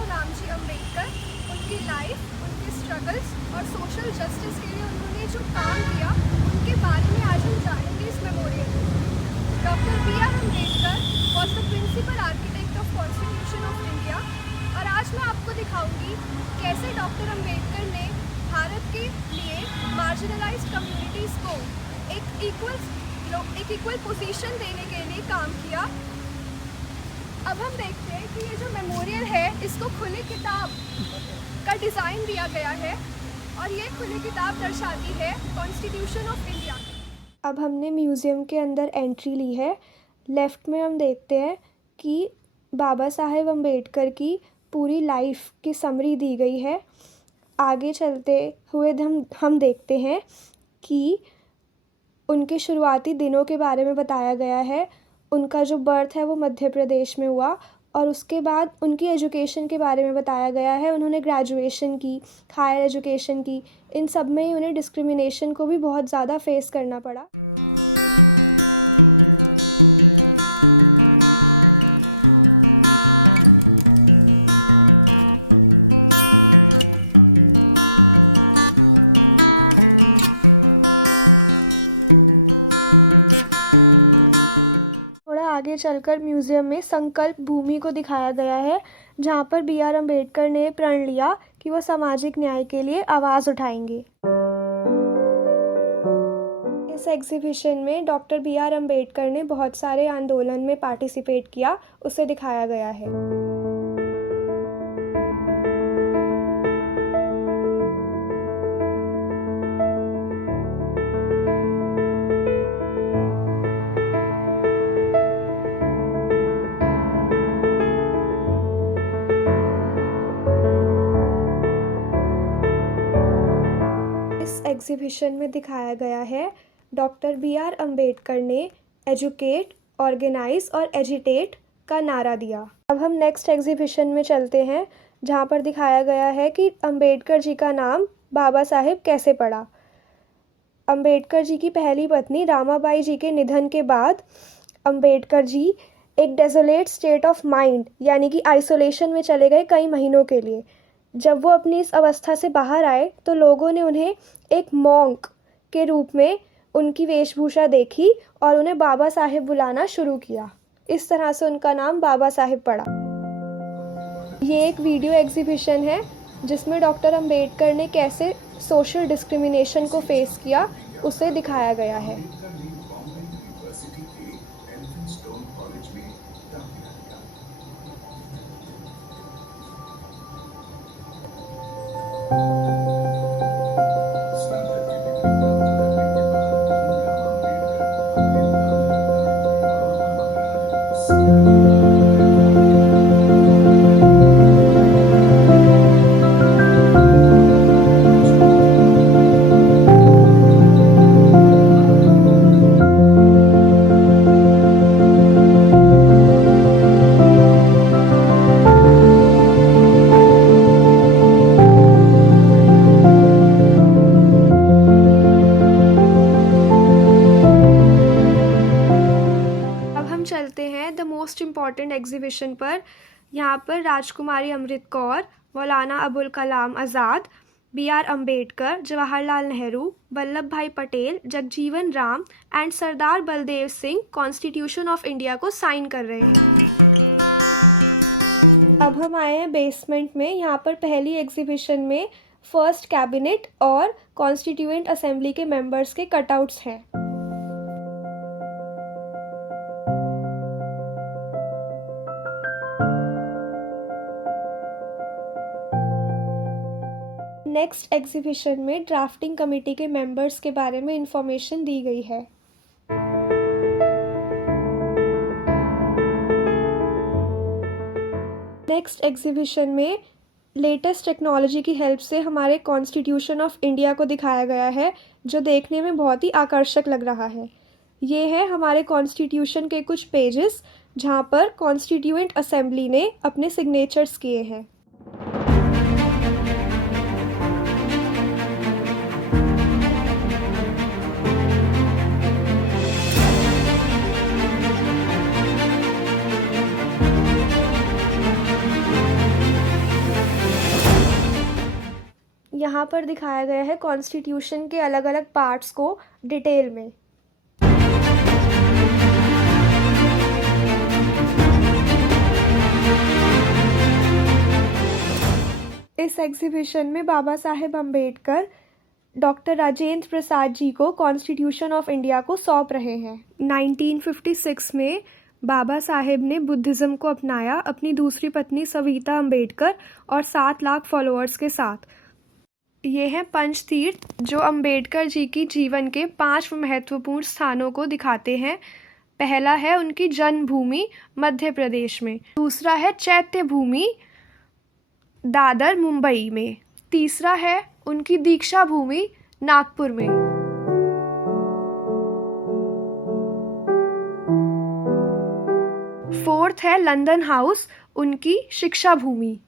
भीमराव रामजी अम्बेडकर, उनकी लाइफ, उनके स्ट्रगल्स और सोशल जस्टिस के लिए उन्होंने जो काम किया, उनके बारे में आज हम जानेंगे इस मेमोरियल में। Doctor B.R. Ambedkar was the principal architect of constitution of India और आज मैं आपको दिखाऊंगी कैसे डॉक्टर अम्बेडकर ने भारत के लिए मार्जिनलाइज्ड कम्युनिटीज़ को एक इक्वल पोजीशन देने के लिए काम किया। अब हम देखते हैं कि ये जो मेमोरियल है इसको खुली किताब का डिज़ाइन दिया गया है और ये खुली किताब दर्शाती है कॉन्स्टिट्यूशन ऑफ इंडिया। अब हमने म्यूज़ियम के अंदर एंट्री ली है। लेफ़्ट में हम देखते हैं कि बाबा साहेब अम्बेडकर की पूरी लाइफ की समरी दी गई है। आगे चलते हुए हम देखते हैं कि उनके शुरुआती दिनों के बारे में बताया गया है। उनका जो बर्थ है वो मध्य प्रदेश में हुआ और उसके बाद उनकी एजुकेशन के बारे में बताया गया है। उन्होंने ग्रेजुएशन की, हायर एजुकेशन की, इन सब में ही उन्हें डिस्क्रिमिनेशन को भी बहुत ज़्यादा फेस करना पड़ा। आगे चलकर म्यूज़ियम में संकल्प भूमि को दिखाया गया है, जहां पर B.R. अम्बेडकर ने प्रण लिया कि वो सामाजिक न्याय के लिए आवाज़ उठाएंगे। इस एग्जीबिशन में डॉक्टर B.R. अम्बेडकर ने बहुत सारे आंदोलन में पार्टिसिपेट किया, उसे दिखाया गया है। एग्जीबिशन में दिखाया गया है डॉक्टर B.R. अम्बेडकर ने एजुकेट, ऑर्गेनाइज और एजिटेट का नारा दिया। अब हम नेक्स्ट एग्जीबिशन में चलते हैं, जहां पर दिखाया गया है कि अम्बेडकर जी का नाम बाबा साहेब कैसे पड़ा। अम्बेडकर जी की पहली पत्नी रामाबाई जी के निधन के बाद अम्बेडकर जी एक डेजोलेट स्टेट ऑफ माइंड यानी कि आइसोलेशन में चले गए कई महीनों के लिए। जब वो अपनी इस अवस्था से बाहर आए तो लोगों ने उन्हें एक मॉन्क के रूप में उनकी वेशभूषा देखी और उन्हें बाबा साहेब बुलाना शुरू किया। इस तरह से उनका नाम बाबा साहेब पड़ा। ये एक वीडियो एग्जीबिशन है जिसमें डॉक्टर अम्बेडकर ने कैसे सोशल डिस्क्रिमिनेशन को फेस किया उसे दिखाया गया है। द मोस्ट इम्पॉर्टेंट एग्जीबिशन पर। यहाँ पर राजकुमारी अमृत कौर, मौलाना अबुल कलाम आज़ाद, B.R. अम्बेडकर, जवाहरलाल नेहरू, वल्लभ भाई Patel, Jagjivan Ram and Sardar Baldev Singh constitution of India को साइन कर रहे हैं। अब हम आए हैं बेसमेंट में। यहाँ पर पहली एग्जीबिशन में फर्स्ट कैबिनेट और कॉन्स्टिट्यूएंट असेंबली के मेंबर्स के कटआउट्स हैं। नेक्स्ट एग्जीबिशन में ड्राफ्टिंग कमेटी के मेंबर्स के बारे में इंफॉर्मेशन दी गई है। नेक्स्ट एग्जीबिशन में लेटेस्ट टेक्नोलॉजी की हेल्प से हमारे कॉन्स्टिट्यूशन ऑफ इंडिया को दिखाया गया है, जो देखने में बहुत ही आकर्षक लग रहा है। ये है हमारे कॉन्स्टिट्यूशन के कुछ पेजेस, जहाँ पर कॉन्स्टिट्यूएंट असेंबली ने अपने सिग्नेचर्स किए हैं। यहाँ पर दिखाया गया है कॉन्स्टिट्यूशन के अलग अलग पार्ट्स को डिटेल में। इस एग्जीबिशन में बाबा साहेब अम्बेडकर डॉक्टर राजेंद्र प्रसाद जी को कॉन्स्टिट्यूशन ऑफ इंडिया को सौंप रहे हैं। 1956 में बाबा साहेब ने बुद्धिज़्म को अपनाया अपनी दूसरी पत्नी सविता अम्बेडकर और 7 लाख फॉलोअर्स के साथ। ये हैं पंचतीर्थ जो अम्बेडकर जी की जीवन के 5 महत्वपूर्ण स्थानों को दिखाते हैं। पहला है उनकी जन्मभूमि मध्य प्रदेश में, दूसरा है चैत्य भूमि दादर मुंबई में, तीसरा है उनकी दीक्षा भूमि नागपुर में। फोर्थ है लंदन हाउस उनकी शिक्षा भूमि,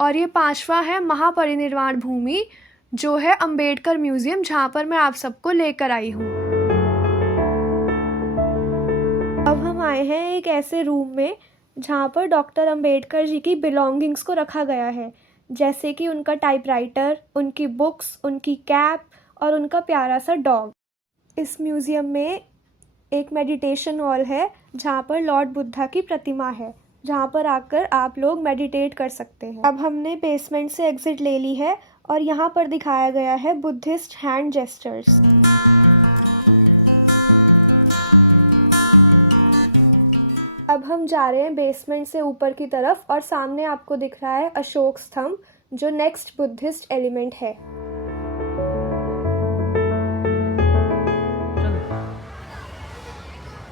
और ये 5वां है महापरिनिर्वाण भूमि जो है अंबेडकर म्यूजियम, जहाँ पर मैं आप सबको लेकर आई हूँ। अब हम आए हैं एक ऐसे रूम में जहाँ पर डॉक्टर अंबेडकर जी की बिलोंगिंग्स को रखा गया है, जैसे कि उनका टाइपराइटर, उनकी बुक्स, उनकी कैप और उनका प्यारा सा डॉग। इस म्यूज़ियम में एक मेडिटेशन हॉल है जहाँ पर लॉर्ड बुद्धा की प्रतिमा है, जहाँ पर आकर आप लोग मेडिटेट कर सकते हैं। अब हमने बेसमेंट से एग्जिट ले ली है और यहाँ पर दिखाया गया है बुद्धिस्ट हैंड जेस्चर्स। अब हम जा रहे हैं बेसमेंट से ऊपर की तरफ और सामने आपको दिख रहा है अशोक स्तंभ जो नेक्स्ट बुद्धिस्ट एलिमेंट है।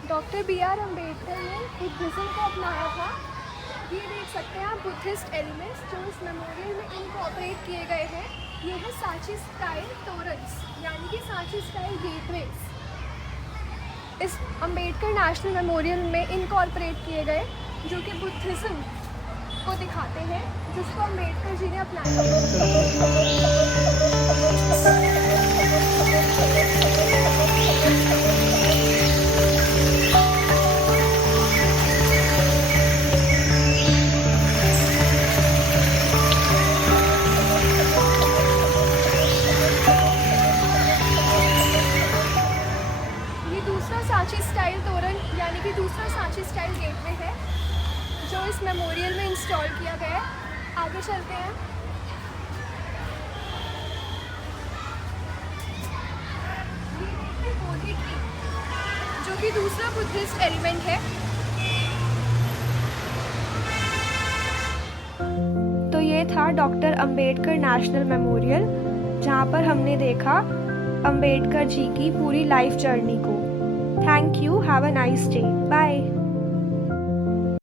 डॉक्टर BR अम्बेडकर ने बुद्धिज्म को अपनाया था। ये देख सकते हैं आप बुद्धिस्ट एलिमेंट्स जो इस मेमोरियल में इनकॉर्पोरेट किए गए हैं। ये है सांची स्टाइल तोरन्स, यानी कि सांची स्टाइल गेटवेज। इस अम्बेडकर नेशनल मेमोरियल में इनकॉर्पोरेट किए गए जो कि बुद्धिज्म को दिखाते हैं, जिसको अम्बेडकर जी ने अपनाया। सांची स्टाइल तोरण यानी कि दूसरा सांची स्टाइल गेटवे है जो इस मेमोरियल में इंस्टॉल किया गया है। आगे चलते हैं। ये बोधि ट्री जो कि दूसरा बुद्धिस्ट एलिमेंट है। तो ये था डॉक्टर अंबेडकर नेशनल मेमोरियल, जहाँ पर हमने देखा अंबेडकर जी की पूरी लाइफ जर्नी को। Thank you. Have a nice day. Bye.